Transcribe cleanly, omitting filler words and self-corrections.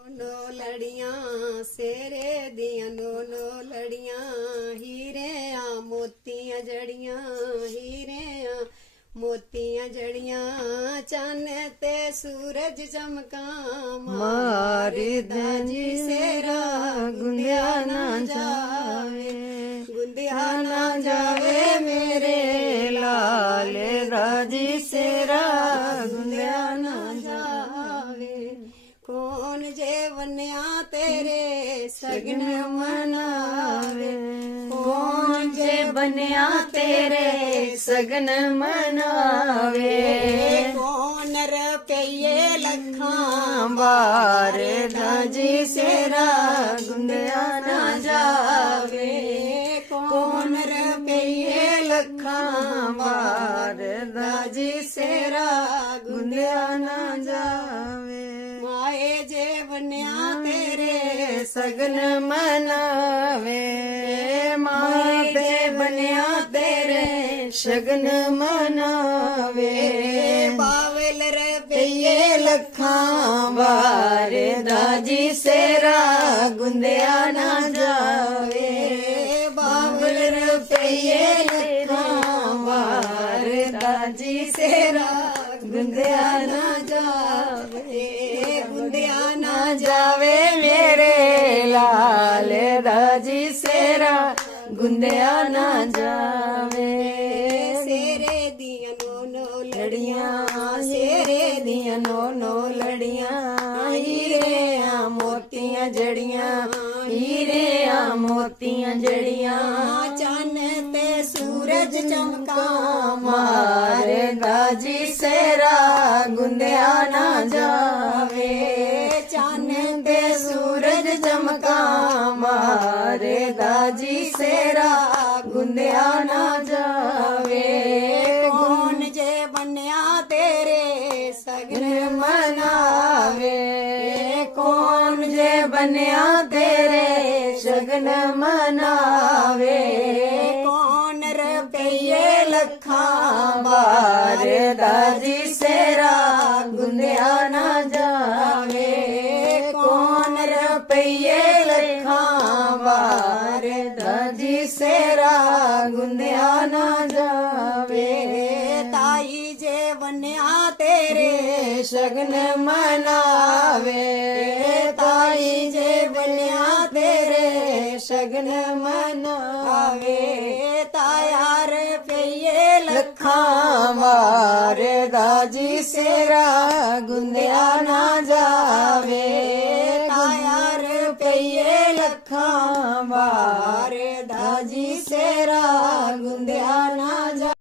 ਨੋ ਲੜੀਆਂ ਸੇਰੇ ਦੀਆਂ ਨੋ ਲੜੀਆਂ ਹੀਰਿਆਂ ਮੋਤੀਆਂ ਜੜੀਆਂ ਹੀਰਿਆਂ ਮੋਤੀਆਂ ਜੜੀਆਂ ਚੰਨ ਤੇ ਸੂਰਜ ਚਮਕਾਂ ਮਾਰੇ ਦਾਜੀ ਸੇਰਾ ਗੁੰਦਿਆ ਨਾ ਜਾਵੇ ਗੁੰਦਿਆ ਨਾ ਜਾਵੇ ਮੇਰੇ ਲਾਲੇ ਦਾਜੀ ਸੇਰਾ ਗੁੰਦਿਆ ਨਾ ਜਾਵੇ ਕੌਣ ਜੇ ਵੰਨਿਆ ਤੇਰੇ ਸਗਨ ਮਨਾਵੇ ਕੌਣ ਜੇ ਬਨਿਆ ਤੇਰੇ ਸਗਨ ਮਨਾਵੇ ਕੌਣ ਰੁਪਈਏ ਲੱਖਾਂ ਬਾਰ ਦਾਜੀ ਸੇਰਾ ਗੁੰਦਿਆ ਨਾ ਜਾਵੇ ਕੌਣ ਰੁਪਈਏ ਲੱਖਾਂ ਬਾਰ ਦਾਜੀ ਸੇਰਾ ਗੁੰਦਿਆ ਨਾ ਜਾਵੇ ਮਾਏ ਜੇ ਬਨਿਆ ਤੇਰੇ ਸਗਨ ਮਨਾਵੇ ਮਾਏ ਜੇ ਬਨਿਆ ਤੇਰੇ ਸਗਨ ਮਨਾਵੇ ਬਾਵਲ ਰੁਪਈਏ ਲੱਖਾਂ ਵਾਰ ਦਾਜੀ ਸੇਰਾ ਗੁੰਦਿਆ ਨਾ ਜਾਵੇ ਬਾਵਲ ਰੁਪਈਏ ਲੱਖਾਂ ਵਾਰ ਦਾਜੀ ਸੇਰਾ ਗੁੰਦਿਆ ਨਾ ਜਾਵੇ ਗੁੰਦਿਆ ਨਾ ਜਾਵੇ ਮੇਰੇ ਲਾਲ ਦਾਜੀ ਸੇਰਾ ਗੁੰਦਿਆ ਨਾ ਜਾਵੇ ਸੇਰੇ ਦੀਆਂ ਨੋ ਲੜੀਆਂ ਸੇਰੇ ਦੀਆਂ ਨੋ ਲੜੀਆਂ ਹੀਰਿਆਂ ਮੋਤੀਆਂ ਜੜੀਆਂ ਹੀਰਿਆਂ ਮੋਤੀਆਂ ਜੜੀਆਂ ਚੰਨ ਤੇ ਸੂਰਜ ਚਮਕਾਂ ਮਾਰੇ ਦਾਜੀ ਸੇਰਾ ਗੁੰਦਿਆ ਨਾ ਜਾਵੇ ਚੰਨ ਤੇ ਸੂਰਜ ਚਮਕਾਂ ਮਾਰੇ ਦਾਜੀ ਸੇਰਾ ਗੁੰਦਿਆ ਨਾ ਜਾਵੇ ਕੌਣ ਜੇ ਬੰਨਿਆ ਤੇਰੇ ਸਗਨ ਮਨਾਵੇ ਕੌਣ ਜੇ ਬੰਨਿਆ ਤੇਰੇ ਸਗਨ ਮਨਾਵੇ ਕੌਣ ਰੁਪਈਏ ਲੱਖਾਂ ਬਾਰ ਦਾਜੀ ਸੇਰਾ ਗੁੰਦਿਆ ਨਾ ਜਾਵੇ ਕੌਣ ਰੁਪਈਏ ਲੱਖਾਂ ਬਾਰ ਦਾਜੀ ਸੇਰਾ ਗੁੰਦਿਆ ਨਾ ਜਾਵੇ ਤਾਈ ਜੇ ਬੰਨਿਆ ਤੇਰੇ ਸਗਨ ਮਨਾਵੇ ਤਾਈ ਜੇ ਬੰਨਿਆ ਤੇਰੇ ਸਗਨ ਮਨਾਵੇ ਤਾਇਆ ਰੁਪਈਏ ਲੱਖਾਂ ਵਾਰ ਦਾਜੀ ਸੇਰਾ ਗੁੰਦਿਆ ਨਾ ਜਾਵੇ ਤਾਇਆ ਰੁਪਈਏ ਲੱਖਾਂ ਵਾਰ ਦਾਜੀ ਸੇਰਾ ਗੁੰਦਿਆ